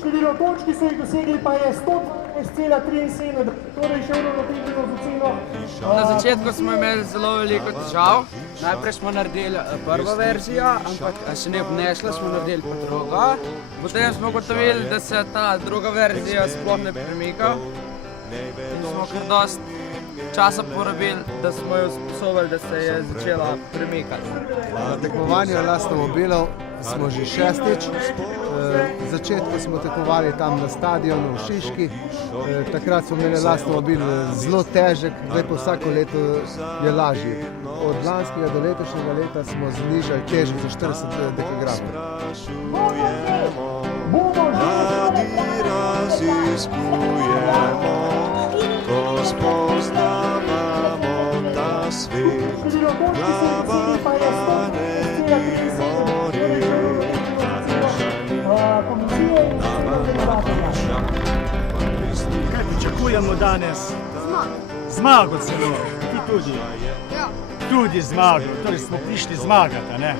Število točk, ki so jih dosegli, pa je 112,73, torej še uravnoteženo z oceno. Na začetku smo imeli zelo veliko težav. Najprej smo naredili prvo verzijo, ampak se ne obnesla, smo naredili pa drugo. Potem smo ugotovili, da se ta druga verzija sploh ne premika. In smo kar dosti časa porabili, da smo jo sposobili, da se je začela premikati. Na tekmovanju lastnomobilov smo že šestič. V začetku smo tekmovali tam na stadionu v Šiški. Takrat smo imeli lastnomobil zelo težek, zdaj pa vsako leto je lažji. Od lanskega do letošnjega leta smo znižali težo za 40 dekagramov. Radi raziskujemo, ko spoznavamo ta svet. Glava pane ni mori, Kaj pričakujemo danes? Zmago celo, ti tudi? Tudi zmago, torej smo prišli zmagati, ne?